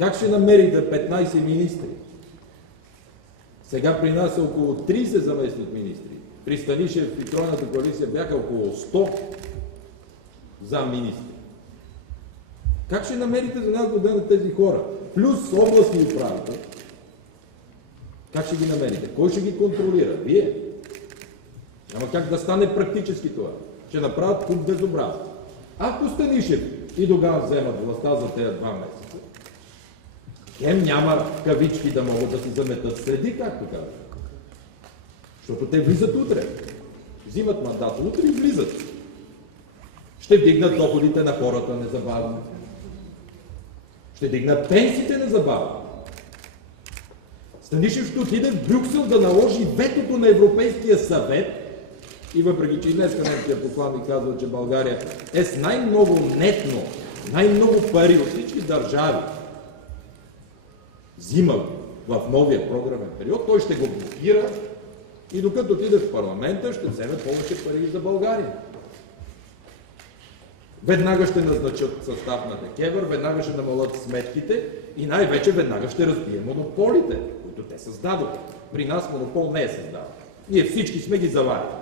Как ще намерите 15 министри? Сега при нас са около 30 заместник министри. При Станишев и Тройната коалиция бяха около 100 замминистри. Как ще намерите за няколко дена тези хора? Плюс областни управители. Как ще ги намерите? Кой ще ги контролира? Вие? Няма как да стане практически това. Ще направят куп безобразие. Ако Станишев и тогава вземат властта за тези 2 месеца, хем няма кавички да могат да си заметат следи, както казват. Защото те влизат утре. Взимат мандата утре и влизат. Ще вдигнат доходите на хората незабавно. Ще вдигнат пенсиите незабавно. Станишев ще отиде в Брюксел да наложи ветото на Европейския съвет и въпреки, че и днес немския посланник казва, че България е с най-много нетно, най-много пари от всички държави, взима в новия програмен период, той ще го блокира и докато отиде в парламента, ще вземе повече пари за България. Веднага ще назначат състав на ДКЕВР, веднага ще намалят сметките и най-вече веднага ще разбие монополите, които те създадоха. При нас монопол не е създаден. Ние всички сме ги заварили.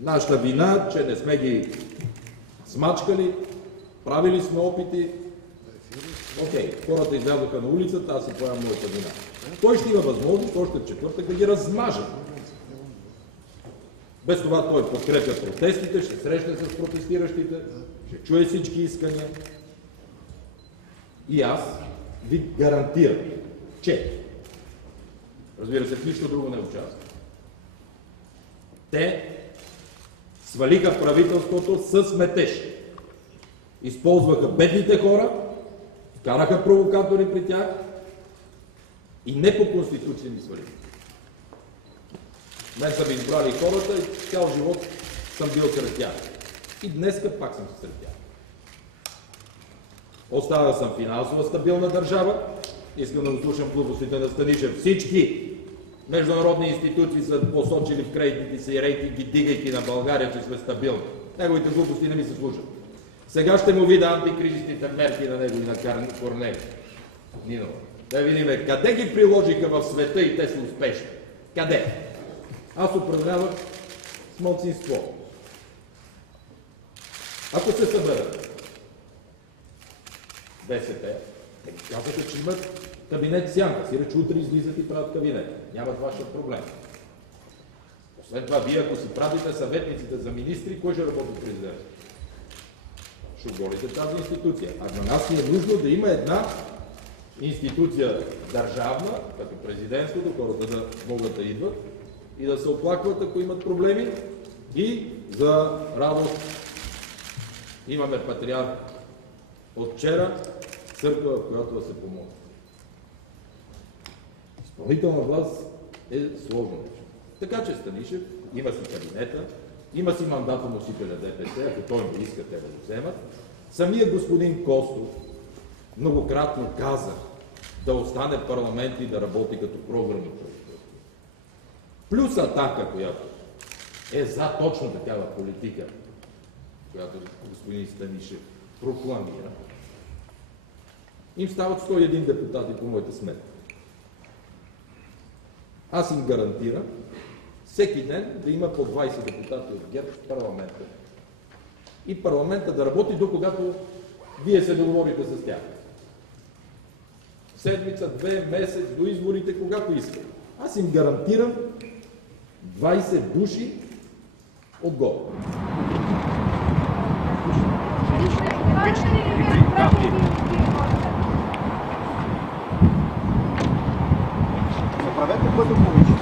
Нашата вина, че не сме ги смачкали, правили сме опити. Окей, хората излязоха на улицата, аз си поемам моята вина. Той ще има възможност още в четвъртък да ги размаже. Без това той подкрепя протестите, ще срещне с протестиращите, ще чуе всички искания. И аз ви гарантирам, че, разбира се, в нищо друго не участвам. Те свалиха правителството с метеж. Използваха бедните хора, вкараха провокатори при тях и не по конституция ни свалиха. Мен са ми избрали хората и цял живот съм бил сред тях. И днеска пак съм сред тях. Остава съм финансова стабилна държава. Искам да слушам глупостите на Станишев. Всички международни институции са посочили в кредитните си рейтинги, дигайки на България, че сме стабилни. Неговите глупости не ми се слушат. Сега ще му видя антикризисните мерки на него и на Корнелия. Нинова. Да видим къде ги приложиха в света и те са успешни. Къде? Аз управлявах с малцинство. Ако се съберат БСП, те казаха, че имат кабинет сянка. Си рече, утре излизат и правят кабинет. Нямат вашия проблем. Освен това, вие ако си правите съветниците за министри, кой ще работи президент? Ще оголите тази институция. А на нас ни е нужно да има една институция държавна, като президентството, хората да могат да идват и да се оплакват, ако имат проблеми. И за радост имаме патриарх от вчера, църква, в която да се помогне. Изпълнителна власт е сложно нещо. Така че Станишев има си кабинета, има си мандатоносителя ДПС, ако той не иска, те да го вземат. Самият господин Костов многократно каза да остане в парламент и да работи като програмно правителство. Плюс Атака, която е за точно такава политика, която господин Станишев прокламира, им стават 101 депутати по моите сметки. Аз им гарантирам всеки ден да има по 20 депутати от ГЕРБ в парламента. И парламента да работи до когато вие се договорите с тях. Седмица, 2 месец, до изборите, когато искат. Аз им гарантирам 20 души отгоре. Направете пътя по